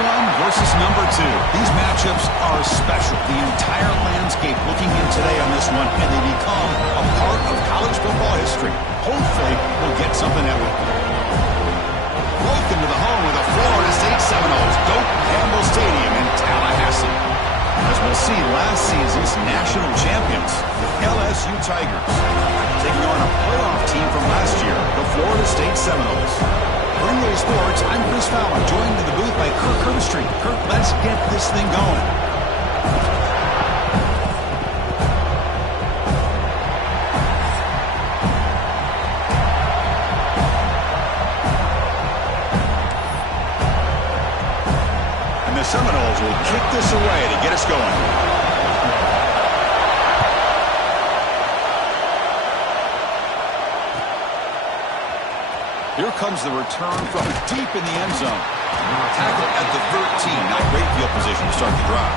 one versus number two. These matchups are special. The entire landscape looking in today on this one, and they become a part of college football history. Hopefully, we'll get something that week. Welcome to the home of the Florida State Seminoles, Doak Campbell Stadium in Tallahassee. As we'll see, last season's national champions, the LSU Tigers, taking on a playoff team from last year, the Florida State Seminoles. For NBA Sports, I'm Chris Fowler, joined in the booth by Kirk Herbstreit. Kirk, let's get this thing going. And the Seminoles will kick this away to get us going. Here comes the return from deep in the end zone. Tackle at the 13. Not great field position to start the drive.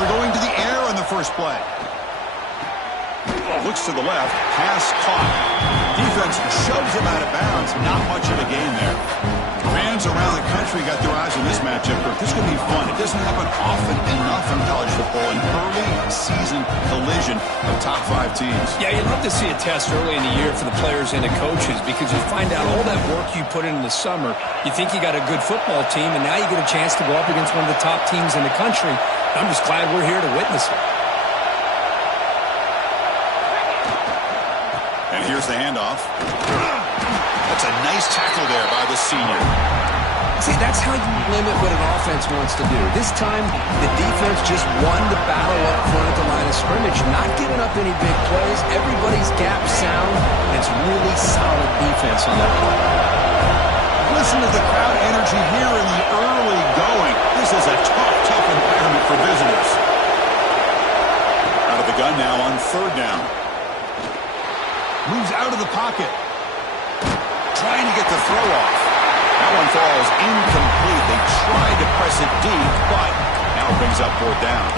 They're going to the air on the first play. Looks to the left. Pass caught. Defense shoves him out of bounds. Not much of a gain there. Fans around the country got their eyes on this matchup. This could be fun. It doesn't happen often enough in college football. An early season collision of top 5 teams. Yeah, you'd love to see a test early in the year for the players and the coaches because you find out all that work you put in the summer. You think you got a good football team, and now you get a chance to go up against one of the top teams in the country. I'm just glad we're here to witness it. And here's the handoff. That's a nice tackle there by the senior. See, that's how you limit what an offense wants to do. This time, the defense just won the battle up front at the line of scrimmage, not giving up any big plays. Everybody's gap sound. It's really solid defense on that play. Listen to the crowd energy here in the early going. This is a tough environment for visitors. Out of the gun now on third down. Moves out of the pocket. Trying to get the throw off. That one falls incomplete. They tried to press it deep, but now it brings up fourth down.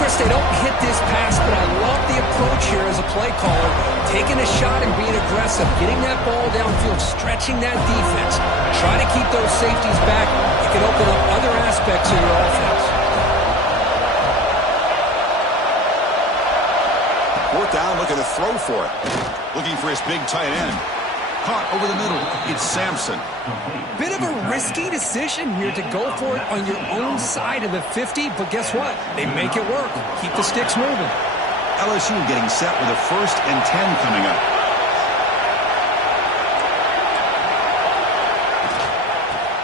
Chris, they don't hit this pass, but I love the approach here as a play caller. Taking a shot and being aggressive. Getting that ball downfield, stretching that defense. Try to keep those safeties back. You can open up other aspects of your offense. Fourth down, looking to throw for it. Looking for his big tight end. Caught over the middle. It's Sampson. Bit of a risky decision here to go for it on your own side of the 50, but guess what? They make it work. Keep the sticks moving. LSU getting set with a 1st and 10 coming up.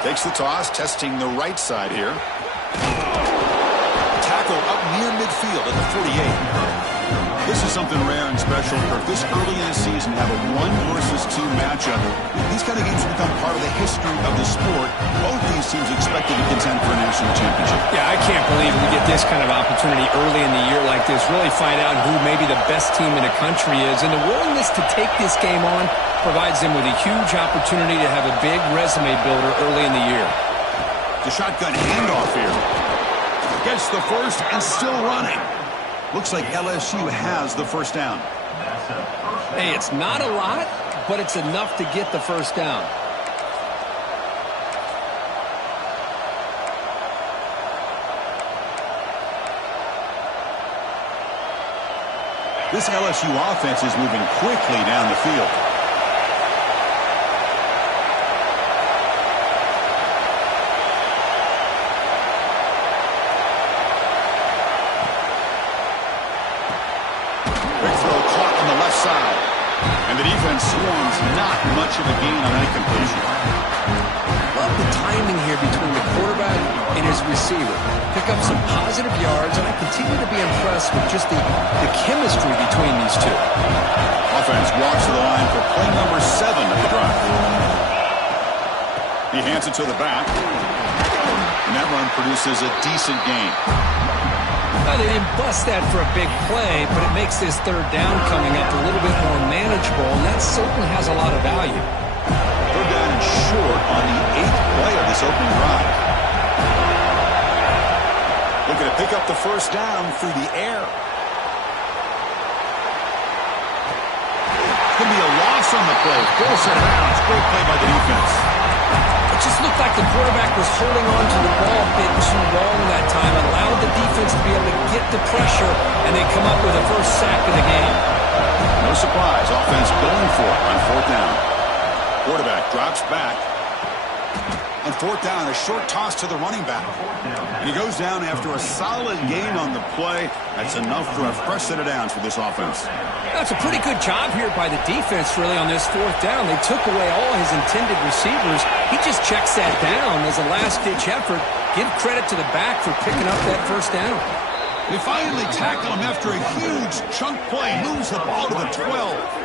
Takes the toss, testing the right side here. Tackle up near midfield at the 48. This is something rare and special. For this early in the season, have a 1 versus 2 matchup. These kind of games have become part of the history of the sport. Both these teams expected to contend for a national championship. Yeah, I can't believe we get this kind of opportunity early in the year like this. Really find out who maybe the best team in the country is. And the willingness to take this game on provides them with a huge opportunity to have a big resume builder early in the year. The shotgun handoff here. Gets the first and still running. Looks like LSU has the first down. Hey, it's not a lot, but it's enough to get the first down. This LSU offense is moving quickly down the field. Side. And the defense swarms, not much of a gain on that completion. Love the timing here between the quarterback and his receiver. Pick up some positive yards, and I continue to be impressed with just the chemistry between these two. Offense walks to the line for play number 7 of the drive. He hands it to the back. And that run produces a decent gain. They didn't bust that for a big play, but it makes this third down coming up a little bit more manageable, and that certainly has a lot of value. Third down and short on the 8th play of this opening drive. Looking to pick up the first down through the air. It's going to be a loss on the play. Force it out. Great play by the defense. It just looked like the quarterback was holding on to the ball a bit too long that time, allowed the defense to be able to get the pressure, and they come up with a first sack of the game. No surprise. Offense going for it on fourth down. Quarterback drops back. On fourth down, a short toss to the running back. And he goes down after a solid gain on the play. That's enough for a fresh set of downs for this offense. That's a pretty good job here by the defense, really, on this fourth down. They took away all his intended receivers. He just checks that down as a last-ditch effort. Give credit to the back for picking up that first down. They finally tackle him after a huge chunk play. Moves the ball to the 12.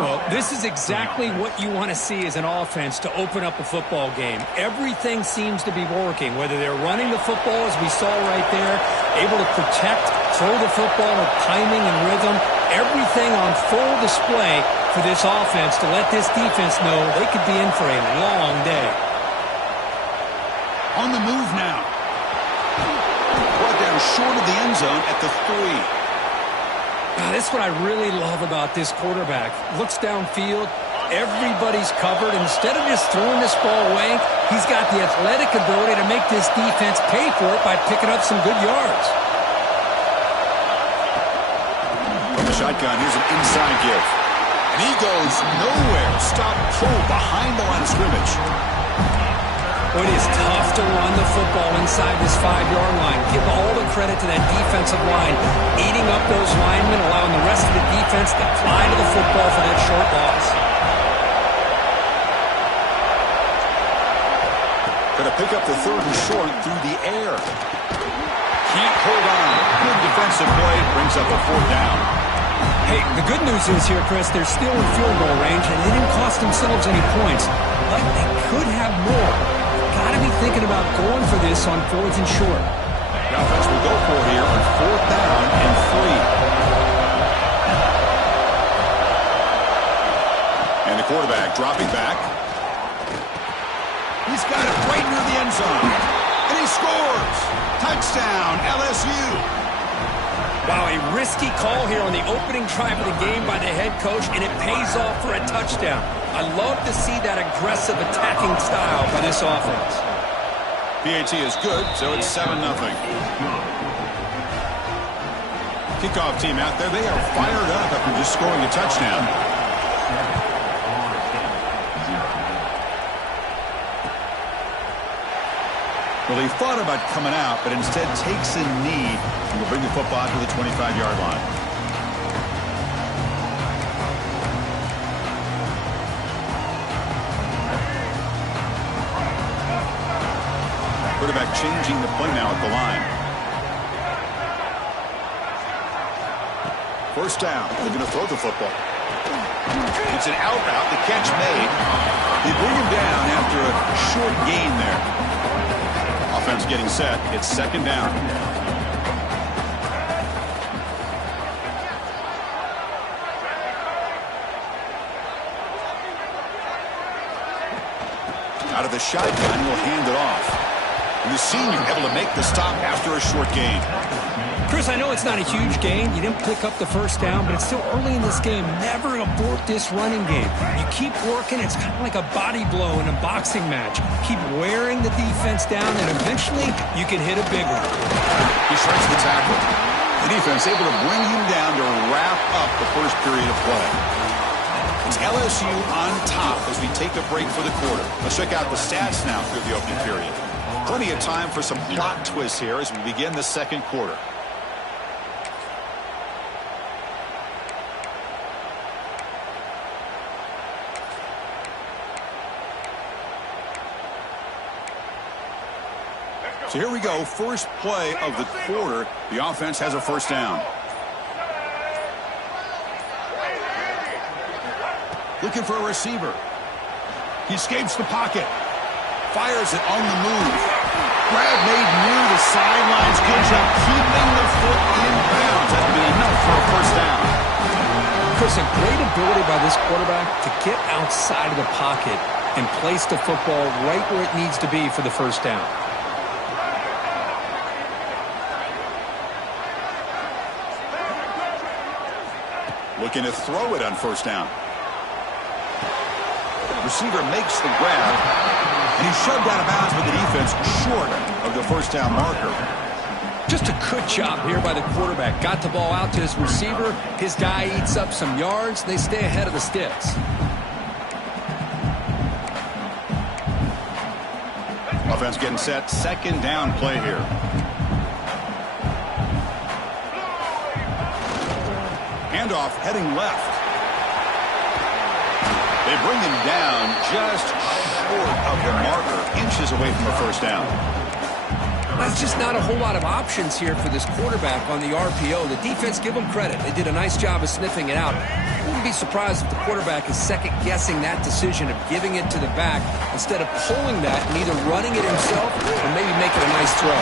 Well, this is exactly what you want to see as an offense to open up a football game. Everything seems to be working, whether they're running the football, as we saw right there, able to protect, throw the football with timing and rhythm, everything on full display for this offense to let this defense know they could be in for a long day. On the move now. Brought down short of the end zone at the 3. That's what I really love about this quarterback. Looks downfield, everybody's covered. Instead of just throwing this ball away, he's got the athletic ability to make this defense pay for it by picking up some good yards. From the shotgun, here's an inside give. And he goes nowhere. Stop pull behind the line of scrimmage. It is tough to run the football inside this 5-yard line. Give all the credit to that defensive line, eating up those linemen, allowing the rest of the defense to fly to the football for that short loss. Going to pick up the third and short through the air. Can't hold on. Good defensive play. Brings up a fourth down. Hey, the good news is here, Chris, they're still in field goal range, and they didn't cost themselves any points. But they could have more. Got to be thinking about going for this on fourth and short. The offense will go for it here on fourth down and 3. And the quarterback dropping back. He's got it right near the end zone. And he scores. Touchdown, LSU. Wow, a risky call here on the opening drive of the game by the head coach, and it pays off for a touchdown. I love to see that aggressive attacking style by this offense. PAT is good, so it's 7-0. Kickoff team out there, they are fired up after just scoring a touchdown. Well, he thought about coming out, but instead takes a knee and will bring the football to the 25-yard line. Quarterback changing the play now at the line. First down. They're going to throw the football. It's an out route. The catch made. They bring him down after a short gain there. Offense getting set. It's second down. Out of the shotgun, he'll hand it off. And the senior able to make the stop after a short gain. Chris, I know it's not a huge gain. You didn't pick up the first down, but it's still early in this game. Never abort this running game. You keep working. It's kind of like a body blow in a boxing match. Keep wearing the defense down, and eventually you can hit a big one. He strikes the tackle. The defense able to bring him down to wrap up the first period of play. It's LSU on top as we take a break for the quarter. Let's check out the stats now through the opening period. Plenty of time for some plot twists here as we begin the second quarter. So here we go, first play of the quarter. The offense has a first down. Looking for a receiver. He escapes the pocket. Fires it on the move. Grab made near the sidelines. Good job keeping the foot in bounds. That'll be enough for a first down. Chris, a great ability by this quarterback to get outside of the pocket and place the football right where it needs to be for the first down. Looking to throw it on first down. Receiver makes the grab, and he's shoved out of bounds with the defense short of the first down marker. Just a good job here by the quarterback. Got the ball out to his receiver. His guy eats up some yards. They stay ahead of the sticks. Offense getting set. Second down play here. Handoff heading left. They bring him down just short of the marker. Inches away from the first down. That's just not a whole lot of options here for this quarterback on the RPO. The defense, give them credit. They did a nice job of sniffing it out. Wouldn't be surprised if the quarterback is second-guessing that decision of giving it to the back instead of pulling that and either running it himself or maybe making a nice throw.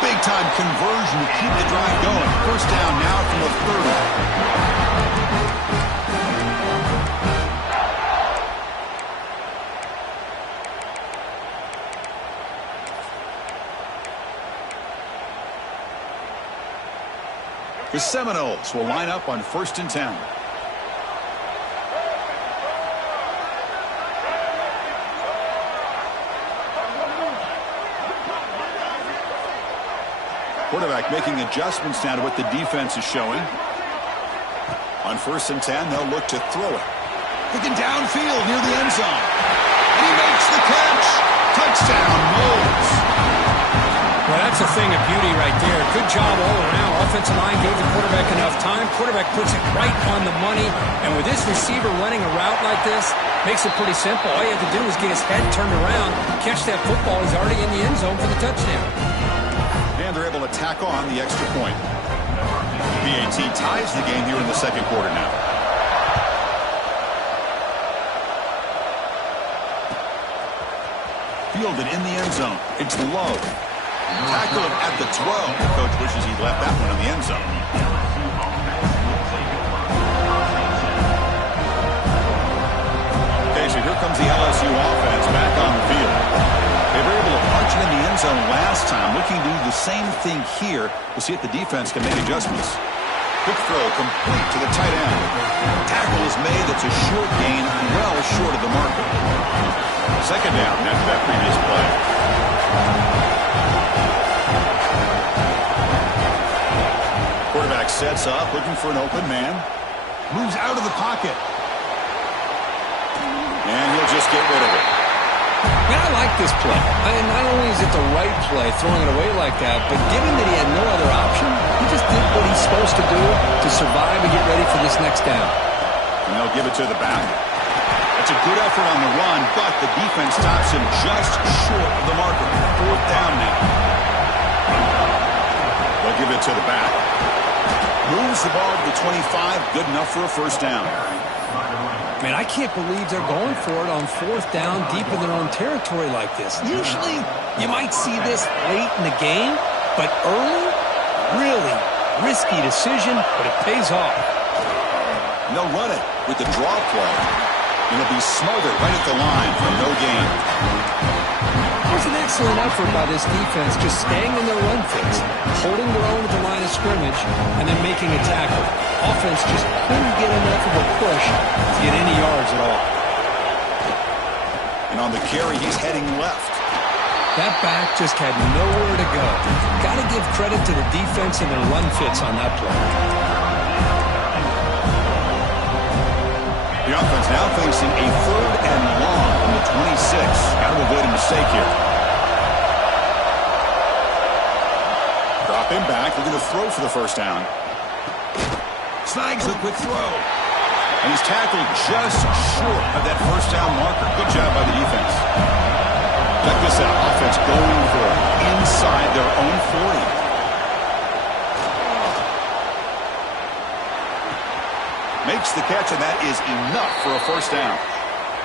Big-time conversion to keep the drive going. First down now from the 30. The Seminoles will line up on 1st and 10. Quarterback making adjustments now to what the defense is showing. On 1st and 10, they'll look to throw it. Looking downfield near the end zone. And he makes the catch. Touchdown, Moles. Well, that's a thing of beauty right there. Good job all around. Offensive line gave the quarterback enough time. Quarterback puts it right on the money. And with this receiver running a route like this, makes it pretty simple. All you have to do is get his head turned around, catch that football. He's already in the end zone for the touchdown. And they're able to tack on the extra point. BAT ties the game here in the second quarter now. Fielded in the end zone. It's low. Tackled at the 12. The coach wishes he'd left that one in the end zone. Okay, so here comes the LSU offense back on the field. They were able to punch it in the end zone last time. Looking to do the same thing here. We'll see if the defense can make adjustments. Quick throw complete to the tight end. Tackle is made. That's a short gain, well short of the marker. Second down after that previous play. Quarterback sets up, looking for an open man. Moves out of the pocket. And he'll just get rid of it. Man, I like this play. Not only is it the right play, throwing it away like that, but given that he had no other option, he just did what he's supposed to do to survive and get ready for this next down. And they'll give it to the back. That's a good effort on the run, but the defense stops him just short of the marker. Fourth down now. They'll give it to the back. Moves the ball to the 25. Good enough for a first down. Man, I can't believe they're going for it on fourth down deep in their own territory like this. Usually, you might see this late in the game, but early, really risky decision, but it pays off. And they'll run it with the draw play. And it'll be smothered right at the line for no gain. Here's an excellent effort by this defense, just staying in their run fits, holding their own at the line of scrimmage, and then making a tackle. Offense just couldn't get enough of a push to get any yards at all. And on the carry, he's heading left. That back just had nowhere to go. Got to give credit to the defense and their run fits on that play. The offense now facing a 3rd and long from the 26. Got to avoid a mistake here. Drop him back. Looking to throw for the first down. Snags a quick throw. And he's tackled just short of that first down marker. Good job by the defense. Check this out. Offense going for it inside their own 40. Makes the catch, and that is enough for a first down.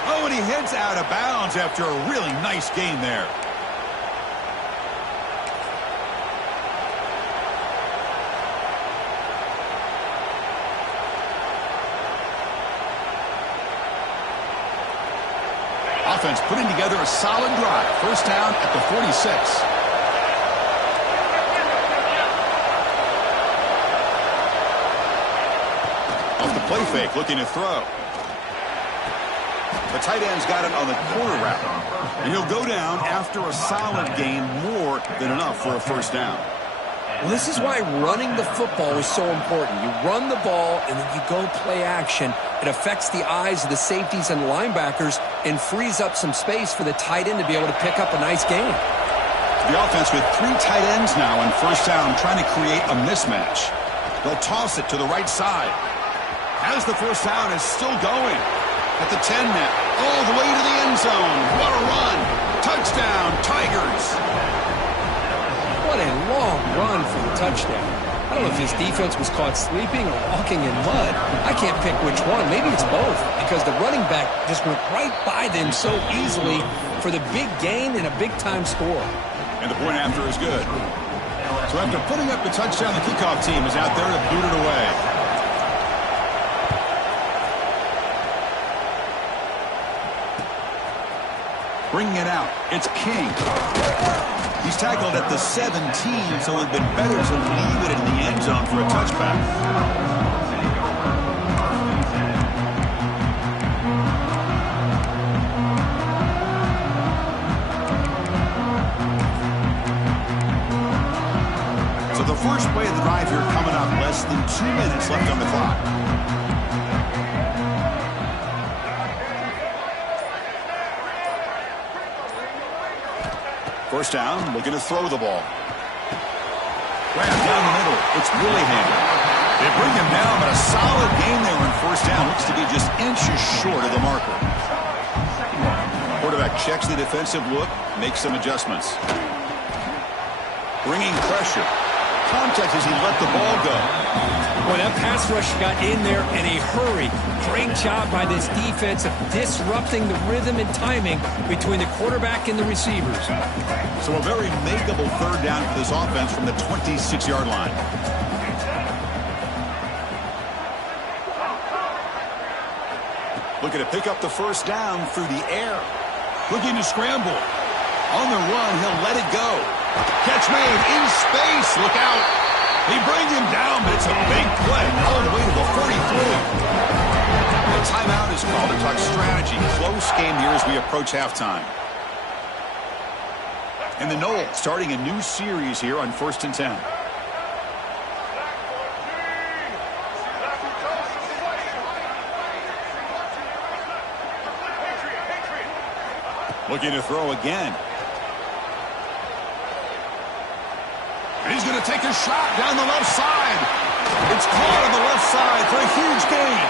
Oh, and he heads out of bounds after a really nice game there. Offense putting together a solid drive. First down at the 46. Off the play fake, looking to throw. The tight end's got it on the corner route. And he'll go down after a solid gain, more than enough for a first down. Well, this is why running the football is so important. You run the ball, and then you go play action. It affects the eyes of the safeties and linebackers and frees up some space for the tight end to be able to pick up a nice gain. The offense with 3 tight ends now on first down, trying to create a mismatch. They'll toss it to the right side. As the first down is still going. At the 10 now, all the way to the end zone. What a run. Touchdown, Tigers. What a long run for the touchdown. I don't know if his defense was caught sleeping or walking in mud. I can't pick which one. Maybe it's both, because the running back just went right by them so easily for the big gain and a big-time score. And the point after is good. So after putting up the touchdown, the kickoff team is out there to boot it away. Bringing it out, it's King. He's tackled at the 17, so it would have been better to leave it in the end zone for a touchback. So the first play of the drive here coming up, less than 2 minutes left on the clock. First down, looking to throw the ball. Grab down the middle. It's Willingham. They bring him down, but a solid gain there on first down. Looks to be just inches short of the marker. Quarterback checks the defensive look, makes some adjustments. Bringing pressure. Contact as he let the ball go. Boy, that pass rush got in there in a hurry. Great job by this defense of disrupting the rhythm and timing between the quarterback and the receivers. So a very makeable third down for this offense from the 26-yard line. Looking to pick up the first down through the air. Looking to scramble. On the run, he'll let it go. Catch made in space. Look out. They bring him down, but it's a big play all the way to the 43. The timeout is called to talk strategy. Close game here as we approach halftime. And the Noles starting a new series here on 1st and 10. Looking to throw again. And he's going to take a shot down the left side. It's caught on the left side for a huge gain.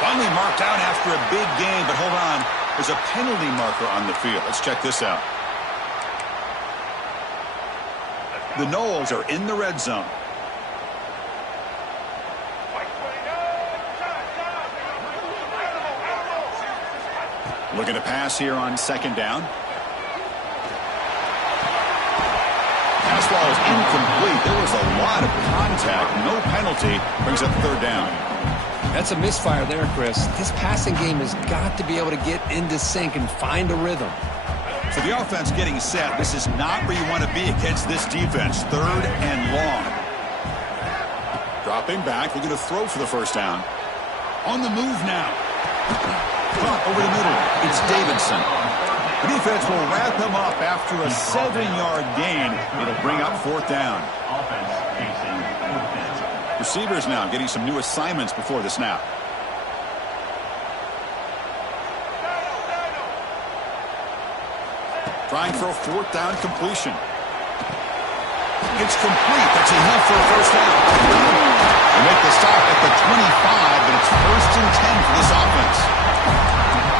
Finally marked out after a big gain, but hold on. There's a penalty marker on the field. Let's check this out. The Noles are in the red zone. Looking to pass here on 2nd down. Pass ball is incomplete. There was a lot of contact. No penalty. Brings up 3rd down. That's a misfire there, Chris. This passing game has got to be able to get into sync and find a rhythm. So the offense getting set. This is not where you want to be against this defense. 3rd and long. Dropping back. Looking to throw for the first down. On the move now. Caught over the middle. It's Davidson. The defense will wrap him up after a 7-yard gain. It'll bring up 4th down. Receivers now getting some new assignments before the snap. Trying for a 4th down completion. It's complete. That's enough for a first down. They make the stop at the 25, but it's 1st and 10 for this offense.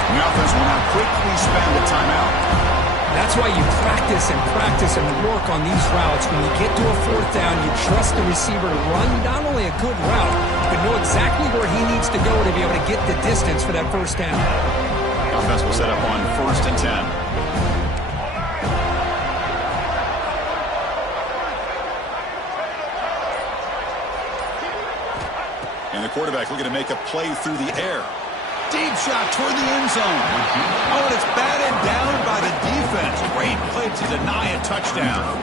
The offense will now quickly spend the timeout. That's why you practice and work on these routes. When you get to a 4th down, you trust the receiver to run not only a good route, but know exactly where he needs to go to be able to get the distance for that first down. The offense will set up on 1st and 10. And the quarterback looking to make a play through the air. Deep shot toward the end zone. Oh, and it's batted down by the defense. Great play to deny a touchdown.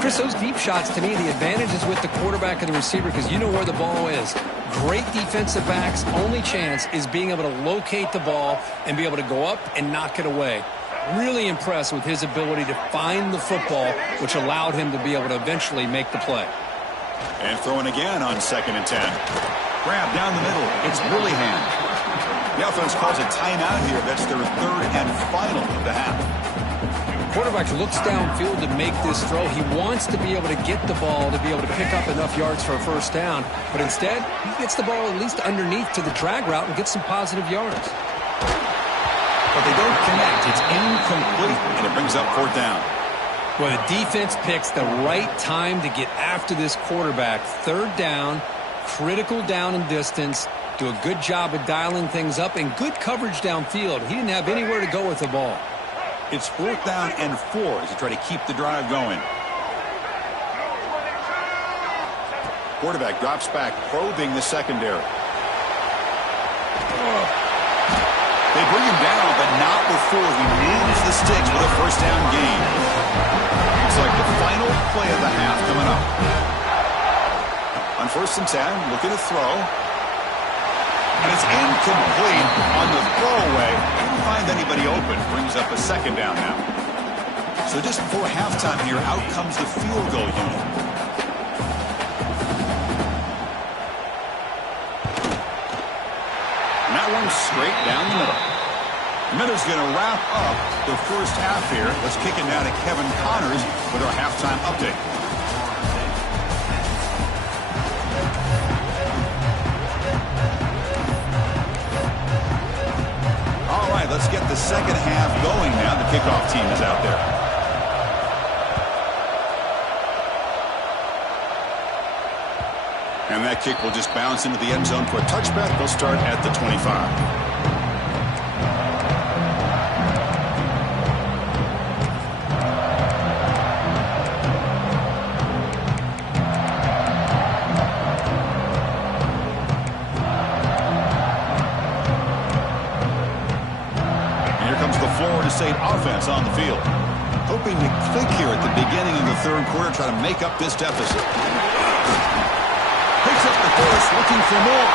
Chris, those deep shots, to me, the advantage is with the quarterback and the receiver because you know where the ball is. Great defensive backs' only chance is being able to locate the ball and be able to go up and knock it away. Really impressed with his ability to find the football, which allowed him to be able to eventually make the play. And throwing again on 2nd and 10. Grab down the middle. It's Willingham. The offense calls a timeout here. That's their 3rd and final of the half. Quarterback looks downfield to make this throw. He wants to be able to get the ball to be able to pick up enough yards for a first down. But instead, he gets the ball at least underneath to the drag route and gets some positive yards. But they don't connect. It's incomplete, and it brings up 4th down. Well, the defense picks the right time to get after this quarterback. 3rd down, critical down and distance. Do a good job of dialing things up and good coverage downfield. He didn't have anywhere to go with the ball. It's 4th down and 4 as they try to keep the drive going. Quarterback drops back, probing the secondary. They bring him down, but not before he moves the sticks with a first down gain. It's like the final play of the half coming up. On 1st and 10, looking to throw. And it's incomplete on the throwaway. Couldn't find anybody open. Brings up a 2nd down now. So just before halftime here, out comes the field goal unit. And that one's straight down the middle. Minutes going to wrap up the first half here. Let's kick it down to Kevin Connors with our halftime update. All right, let's get the second half going now. The kickoff team is out there. And that kick will just bounce into the end zone for a touchback. They'll start at the 25. State offense on the field. Hoping to click here at the beginning of the 3rd quarter, try to make up this deficit. Picks up the course, looking for more.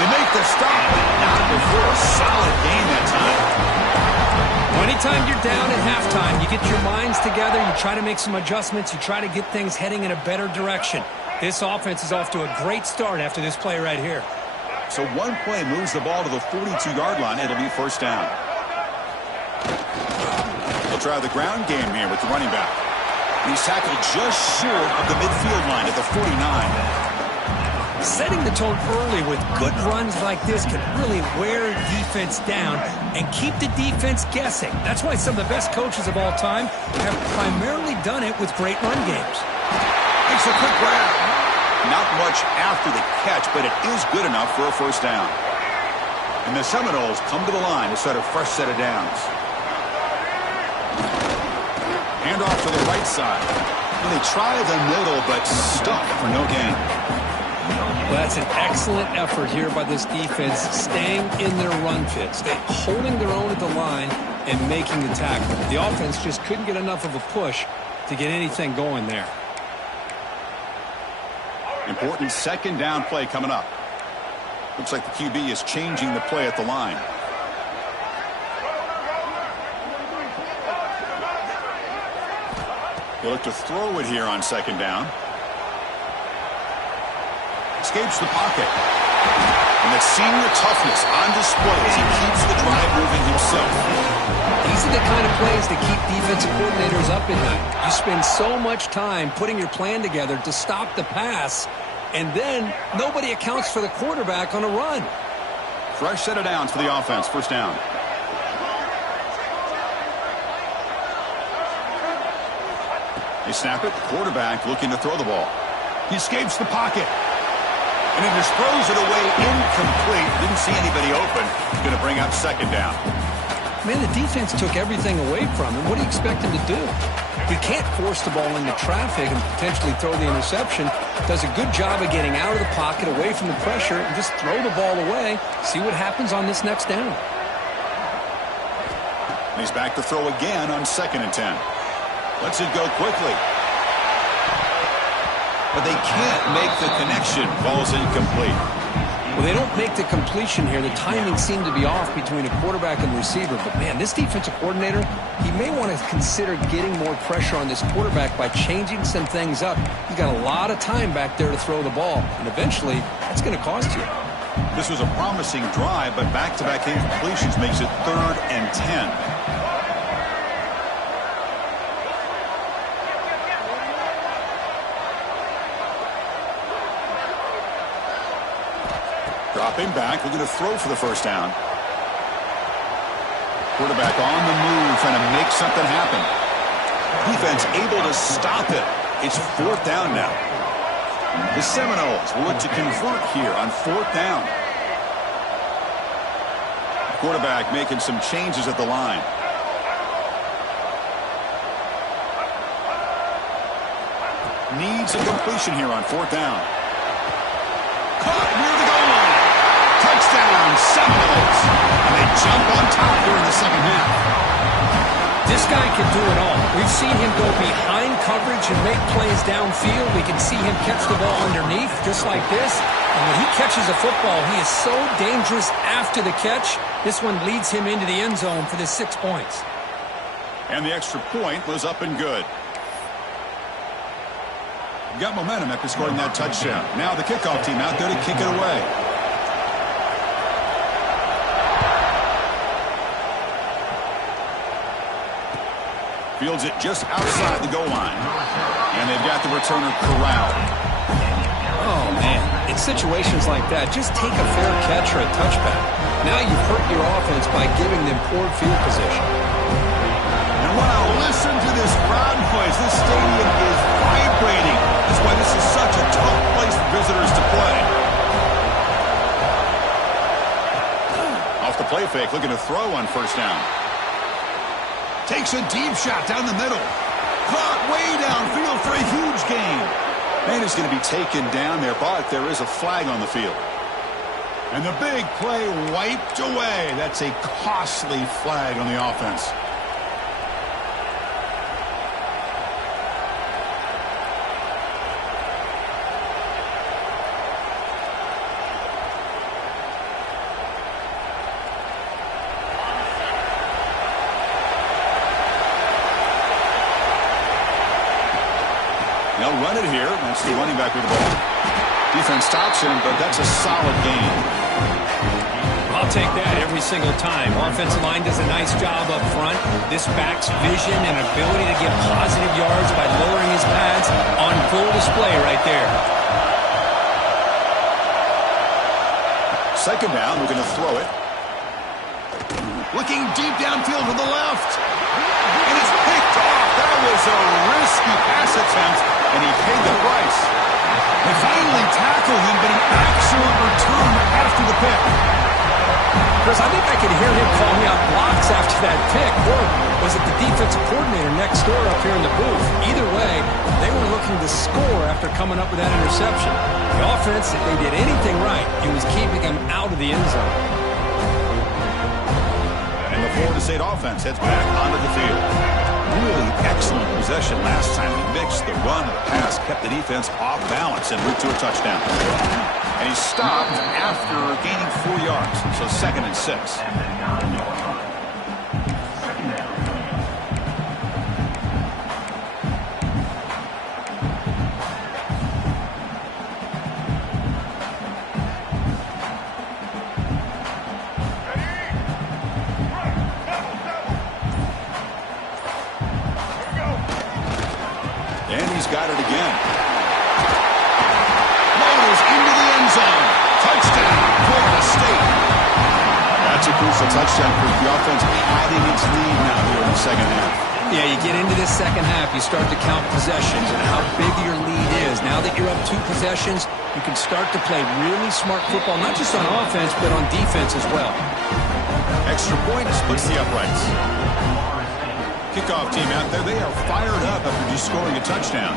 They make the stop, but not before a solid gain that time. Anytime you're down at halftime, you get your minds together, you try to make some adjustments, you try to get things heading in a better direction. This offense is off to a great start after this play right here. So one play moves the ball to the 42-yard line. It'll be first down. They'll try the ground game here with the running back. He's tackled just short of the midfield line at the 49. Setting the tone early with good runs like this can really wear defense down and keep the defense guessing. That's why some of the best coaches of all time have primarily done it with great run games. Makes a quick grab. Not much after the catch, but it is good enough for a first down. And the Seminoles come to the line to start a fresh set of downs. Hand off to the right side. And they try the middle, but stuck for no gain. Well, that's an excellent effort here by this defense, staying in their run fits, holding their own at the line and making the tackle. The offense just couldn't get enough of a push to get anything going there. Important second down play coming up. Looks like the QB is changing the play at the line. They look to throw it here on second down. Escapes the pocket. And that senior toughness on display as he keeps the drive moving himself. These are the kind of plays that keep defensive coordinators up at night. You spend so much time putting your plan together to stop the pass, and then nobody accounts for the quarterback on a run. Fresh set of downs for the offense. First down. They snap it. Quarterback looking to throw the ball. He escapes the pocket. And he just throws it away incomplete. Didn't see anybody open. Going to bring up second down. Man, the defense took everything away from him. What do you expect him to do? He can't force the ball into traffic and potentially throw the interception. Does a good job of getting out of the pocket, away from the pressure, and just throw the ball away. See what happens on this next down. And he's back to throw again on 2nd and 10. Lets it go quickly. but they can't make the connection. Ball's incomplete. Well, they don't make the completion here. The timing seemed to be off between a quarterback and receiver. But, man, this defensive coordinator, he may want to consider getting more pressure on this quarterback by changing some things up. He's got a lot of time back there to throw the ball, and eventually that's going to cost you. This was a promising drive, but back-to-back incompletions makes it 3rd and 10. Dropping back, looking to throw for the first down. Quarterback on the move, trying to make something happen. Defense able to stop it. It's 4th down now. The Seminoles will look to convert here on 4th down. Quarterback making some changes at the line. Needs a completion here on 4th down. Caught near the goal line. Touchdown, Seminoles. And they jump on top here in the second half. This guy can do it all. We've seen him go behind coverage and make plays downfield. We can see him catch the ball underneath just like this. And when he catches a football, he is so dangerous after the catch. This one leads him into the end zone for the 6 points. And the extra point was up and good. Got momentum after scoring that touchdown. Now the kickoff team out there to kick it away. Fields it just outside the goal line. And they've got the returner corralled. Oh, man. In situations like that, just take a fair catch or a touchback. Now you've hurt your offense by giving them poor field position. And wow, listen to this crowd noise. This stadium is vibrating. That's why this is such a tough place for visitors to play. Off the play fake, looking to throw on first down. Takes a deep shot down the middle. Caught way downfield for a huge gain. Man is going to be taken down there, but there is a flag on the field. And the big play wiped away. That's a costly flag on the offense. They'll run it here. That's the running back with the ball. Defense stops him, but that's a solid gain. I'll take that every single time. Offensive line does a nice job up front. This back's vision and ability to get positive yards by lowering his pads on full display right there. Second down, we're going to throw it. Looking deep downfield to the left. And it's picked off. That was a risky pass attempt, and he paid the price. They finally tackle him, but an excellent return after the pick. Chris, I think I could hear him calling out blocks after that pick. Or was it the defensive coordinator next door up here in the booth? Either way, they were looking to score after coming up with that interception. The offense, if they did anything right, it was keeping him out of the end zone. And the Florida State offense heads back onto the field. Really excellent possession last time. He mixed the run, the pass, kept the defense off balance and moved to a touchdown. And he stopped after gaining 4 yards. So 2nd and 6. And he's got it again. Motors into the end zone. Touchdown, Florida State. That's a crucial touchdown for the offense padding its lead now here in the second half. Yeah, you get into this second half, you start to count possessions and how big your lead is. Now that you're up 2 possessions, you can start to play really smart football, not just on offense, but on defense as well. Extra point splits the uprights. Kickoff team out there, they are fired up after just scoring a touchdown.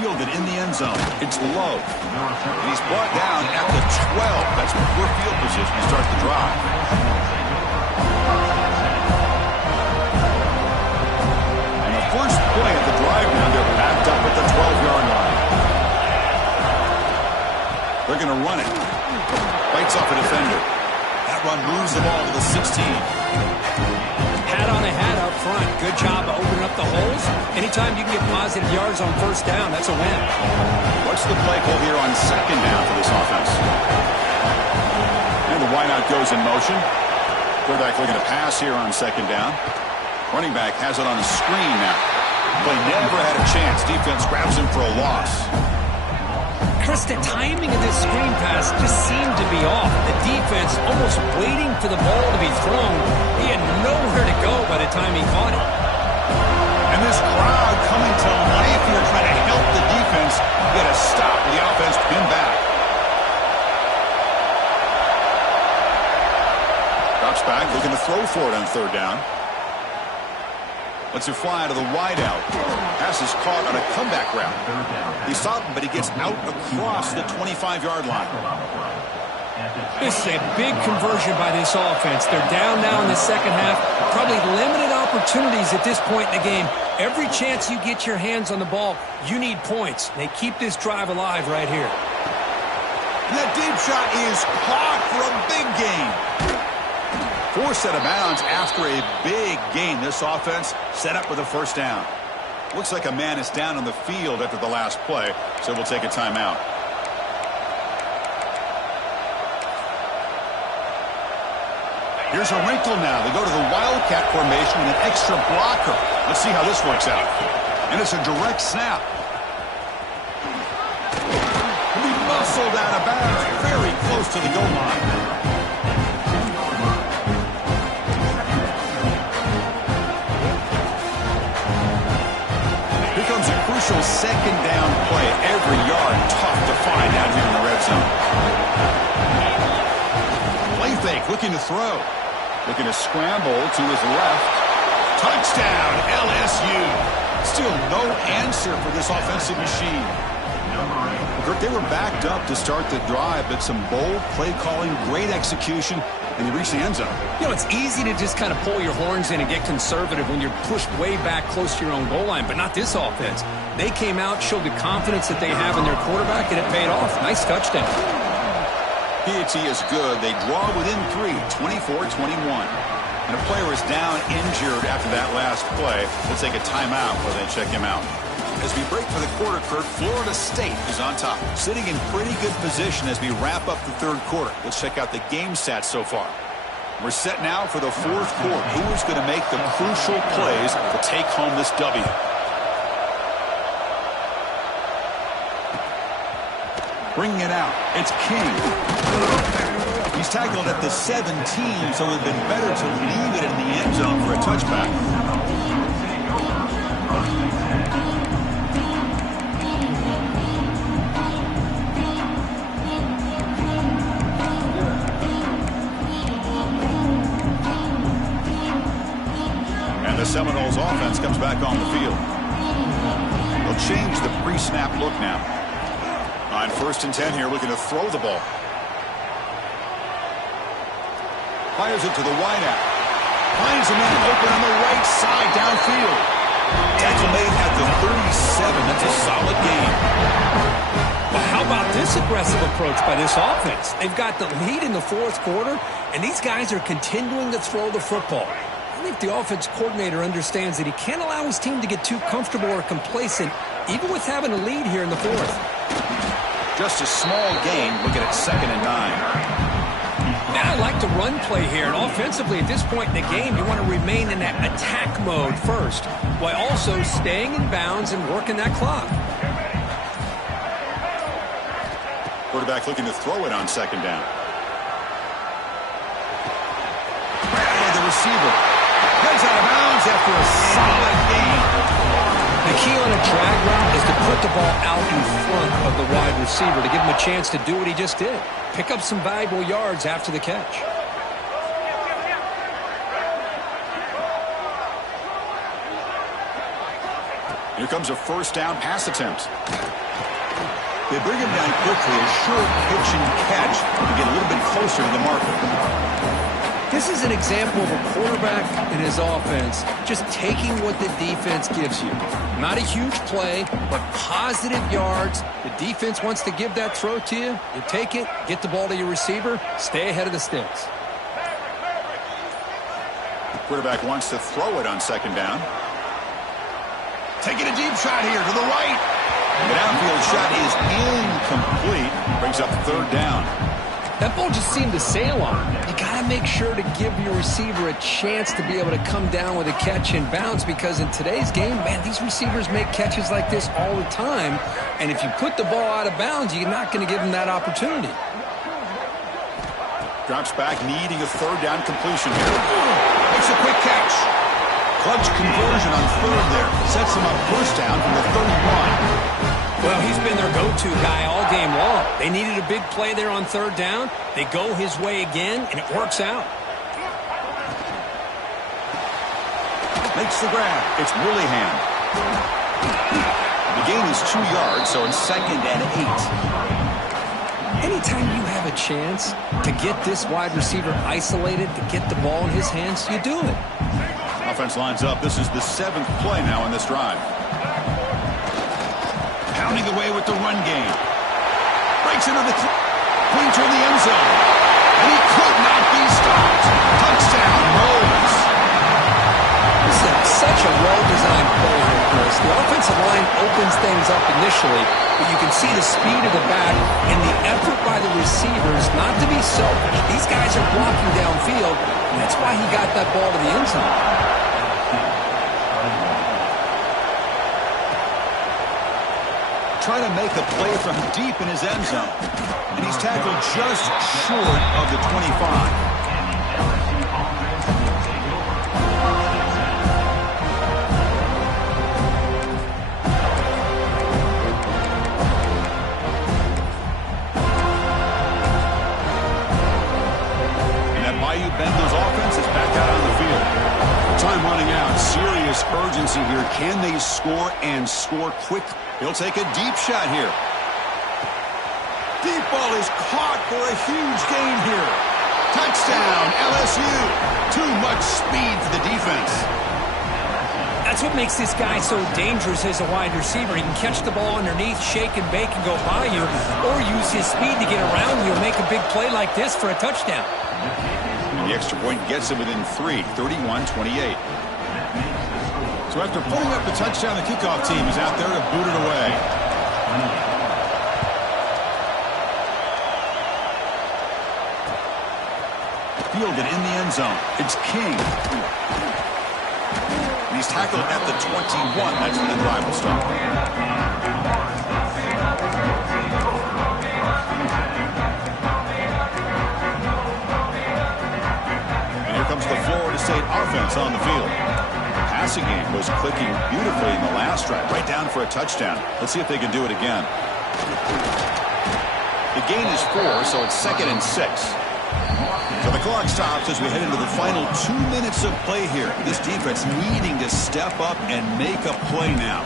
Fielded in the end zone. It's low. And he's brought down at the 12. That's poor field position to start the drive. First play of the drive now. They're backed up at the 12-yard line. They're going to run it. Bites off a defender. That run moves the ball to the 16. Hat on a hat up front. Good job of opening up the holes. Anytime you can get positive yards on first down, that's a win. What's the play call here on second down for this offense? And the wideout goes in motion. Quarterback looking to pass here on second down. Running back has it on a screen now. Play never had a chance. Defense grabs him for a loss. Chris, the timing of this screen pass just seemed to be off. The defense almost waiting for the ball to be thrown. He had nowhere to go by the time he caught it. And this crowd coming to life here trying to help the defense get a stop. The offense pinned back. Drops back, looking to throw for it on third down. Lets it fly out of the wideout. Pass is caught on a comeback route. He stopped him, but he gets out across the 25-yard line. This is a big conversion by this offense. They're down now in the second half. Probably limited opportunities at this point in the game. Every chance you get your hands on the ball, you need points. They keep this drive alive right here. And that deep shot is caught for a big gain. Forced out of bounds after a big gain. This offense set up with a first down. Looks like a man is down on the field after the last play, so we'll take a timeout. Here's a wrinkle now. They go to the Wildcat formation with an extra blocker. Let's see how this works out. And it's a direct snap. He'll be muscled out of bounds, very close to the goal line. Becomes a crucial second down play. Every yard tough to find out here in the red zone. Play fake, looking to throw. Looking to scramble to his left. Touchdown, LSU. Still no answer for this offensive machine. They were backed up to start the drive, but some bold play calling, great execution, and they reached the end zone. You know, it's easy to just kind of pull your horns in and get conservative when you're pushed way back close to your own goal line, but not this offense. They came out, showed the confidence that they have in their quarterback, and it paid off. Nice touchdown. P.A.T. is good. They draw within 3, 24-21. And a player is down injured after that last play. We'll take a timeout while they check him out. As we break for the quarter, Kurt, Florida State is on top, sitting in pretty good position as we wrap up the third quarter. Let's check out the game stats so far. We're set now for the fourth quarter. Who is going to make the crucial plays to take home this W? Bringing it out, it's King. He's tackled at the 17, so it would have been better to leave it in the end zone for a touchback. The Seminoles offense comes back on the field. They'll change the pre-snap look now. On 1st and 10 here, looking to throw the ball. Fires it to the wideout. Finds a man open on the right side downfield. Tackle made at the 37. That's a solid gain. Well, how about this aggressive approach by this offense? They've got the lead in the fourth quarter, and these guys are continuing to throw the football. I think the offense coordinator understands that he can't allow his team to get too comfortable or complacent, even with having a lead here in the fourth. Just a small gain. Looking at 2nd and 9. Now I like the run play here, and offensively at this point in the game, you want to remain in that attack mode first, while also staying in bounds and working that clock. Quarterback looking to throw it on 2nd down. The receiver heads out of bounds after a solid gain. The key on a drag route is to put the ball out in front of the wide receiver to give him a chance to do what he just did. Pick up some valuable yards after the catch. Here comes a 1st down pass attempt. They bring him down quickly, a short pitch and catch to get a little bit closer to the marker. This is an example of a quarterback and his offense just taking what the defense gives you. Not a huge play, but positive yards. The defense wants to give that throw to you. You take it, get the ball to your receiver, stay ahead of the sticks. Quarterback wants to throw it on second down. Taking a deep shot here to the right. The downfield shot is incomplete. Brings up third down. That ball just seemed to sail on him. You got to make sure to give your receiver a chance to be able to come down with a catch and bounce, because in today's game, man, these receivers make catches like this all the time. And if you put the ball out of bounds, you're not going to give them that opportunity. Drops back, needing a third down completion here. Makes a quick catch. Clutch conversion on third there. Sets him up first down from the 31. Well, he's been their go-to guy all game long. They needed a big play there on third down. They go his way again, and it works out. Makes the grab. It's Willingham. The gain is 2 yards, so it's 2nd and 8. Anytime you have a chance to get this wide receiver isolated, to get the ball in his hands, you do it. Offense lines up. This is the 7th play now in this drive. Pounding away with the run game. Breaks into the clean toward the end zone. And he could not be stopped. Touchdown, Rose. This is such a well-designed play here, Chris. The offensive line opens things up initially, but you can see the speed of the back and the effort by the receivers not to be selfish. These guys are blocking downfield, and that's why he got that ball to the end zone. Trying to make a play from deep in his end zone. And he's tackled just short of the 25. And that Bayou Bengals offense is back out on the field. Time running out. Serious urgency here. Can they score and score quick? He'll take a deep shot here. Deep ball is caught for a huge gain here. Touchdown, LSU. Too much speed for the defense. That's what makes this guy so dangerous as a wide receiver. He can catch the ball underneath, shake and bake and go by you, or use his speed to get around you and make a big play like this for a touchdown. And the extra point gets him within 3, 31-28. So after putting up the touchdown, the kickoff team is out there to boot it away. Fielded in the end zone. It's King. And he's tackled at the 21. That's when the drive will start. And here comes the Florida State offense on the field. Passing game was clicking beautifully in the last drive, right down for a touchdown. Let's see if they can do it again. The gain is 4, so it's 2nd and 6. So the clock stops as we head into the final 2 minutes of play here. This defense needing to step up and make a play now.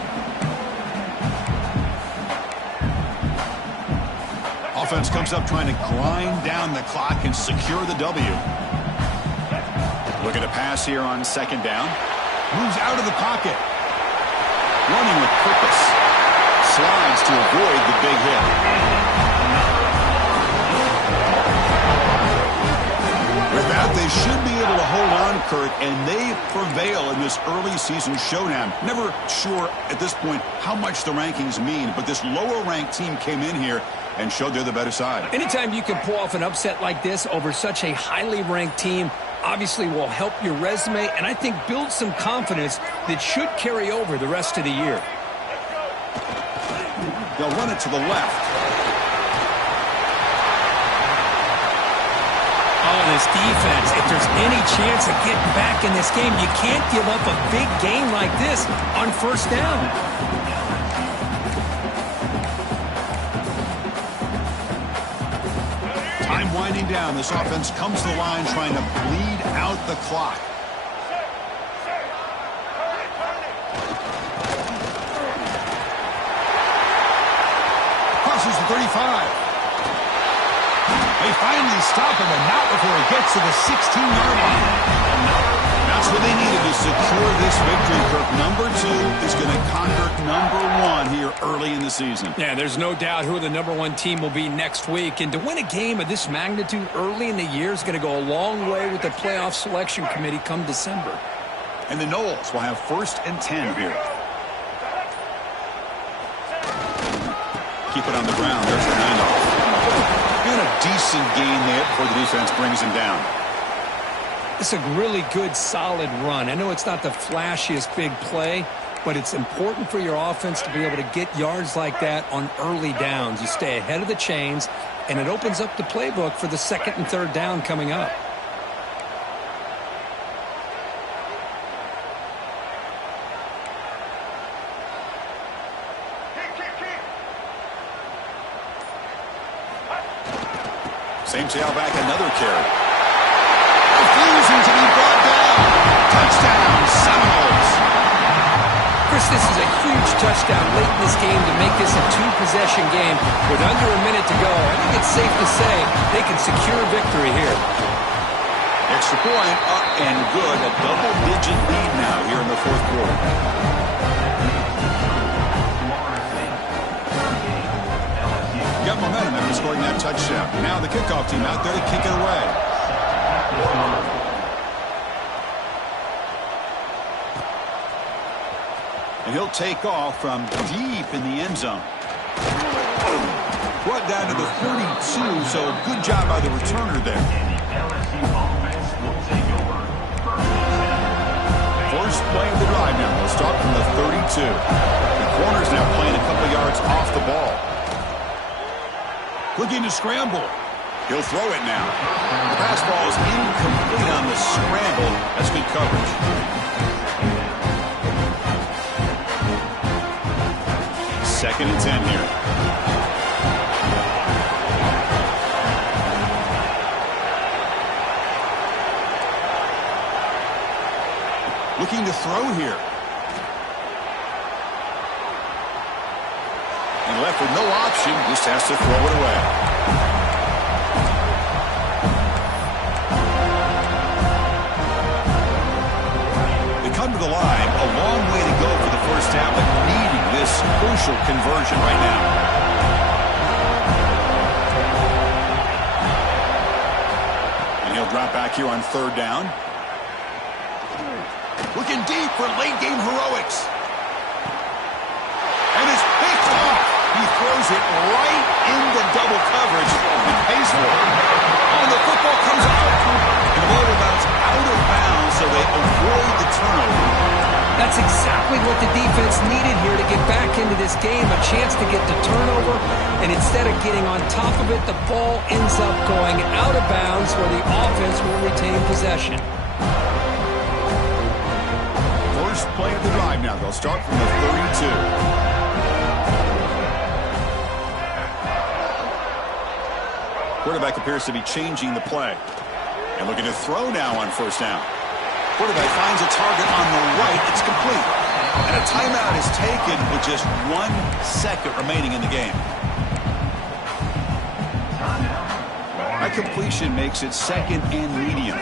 Offense comes up trying to grind down the clock and secure the W. Looking to pass here on second down. Moves out of the pocket. Running with purpose. Slides to avoid the big hit. With that, they should be able to hold on, Kurt, and they prevail in this early season showdown. Never sure at this point how much the rankings mean, but this lower-ranked team came in here and showed they're the better side. Anytime you can pull off an upset like this over such a highly ranked team, obviously will help your resume and I think build some confidence that should carry over the rest of the year. They'll run it to the left. Oh, this defense, if there's any chance of getting back in this game, you can't give up a big game like this on first down. Time winding down. This offense comes to the line trying to bleed out the clock. Crosses the 35. They finally stop him, but not before he gets to the 16-yard line. That's what they needed to secure this victory, Kirk. Number 2 is going to conquer number 1 here early in the season. Yeah, there's no doubt who the number 1 team will be next week. And to win a game of this magnitude early in the year is going to go a long way with the playoff selection committee come December. And the Noles will have 1st and 10 here. Keep it on the ground. There's the handoff. And a decent gain there before the defense brings him down. It's a really good, solid run. I know it's not the flashiest big play, but it's important for your offense to be able to get yards like that on early downs. You stay ahead of the chains, and it opens up the playbook for the 2nd and 3rd down coming up. Same tailback, another carry. Refusing to be brought down. Touchdown, Seminoles. Chris, this is a huge touchdown late in this game to make this a 2-possession game with under a minute to go. I think it's safe to say they can secure victory here. Extra point up and good. A double-digit lead now here in the 4th quarter. Got momentum after scoring that touchdown. Now the kickoff team out there to kick it away. And he'll take off from deep in the end zone. Brought down to the 32, so good job by the returner there. First play of the drive now. We'll start from the 32. The corner's now playing a couple yards off the ball. Looking to scramble. He'll throw it now. The pass ball is incomplete on the scramble. That's good coverage. Second and 10 here. Looking to throw here. And left with no option, just has to throw it away. They come to the line, a long way to go for the first half, but needing this crucial conversion right now. And he'll drop back here on 3rd down. Looking deep for late-game heroics. And it's picked off. He throws it right into double coverage and pays for it. And the football comes out. And the ball bounces out of bounds, so they avoid the turnover. That's exactly what the defense needed here to get back into this game, a chance to get the turnover. And instead of getting on top of it, the ball ends up going out of bounds where the offense will retain possession. First play of the drive now. They'll start from the 32. Quarterback appears to be changing the play. And looking to throw now on 1st down. Quarterback finds a target on the right. It's complete. And a timeout is taken with just 1 second remaining in the game. That completion makes it 2nd and medium.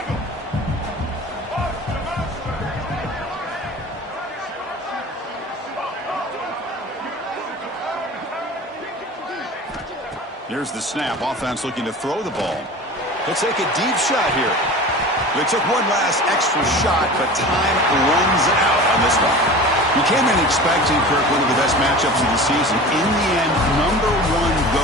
Here's the snap. Offense looking to throw the ball. He'll take a deep shot here. They took one last extra shot, but time runs out on this one. You came in expecting, Kirk, one of the best matchups of the season. In the end, number 1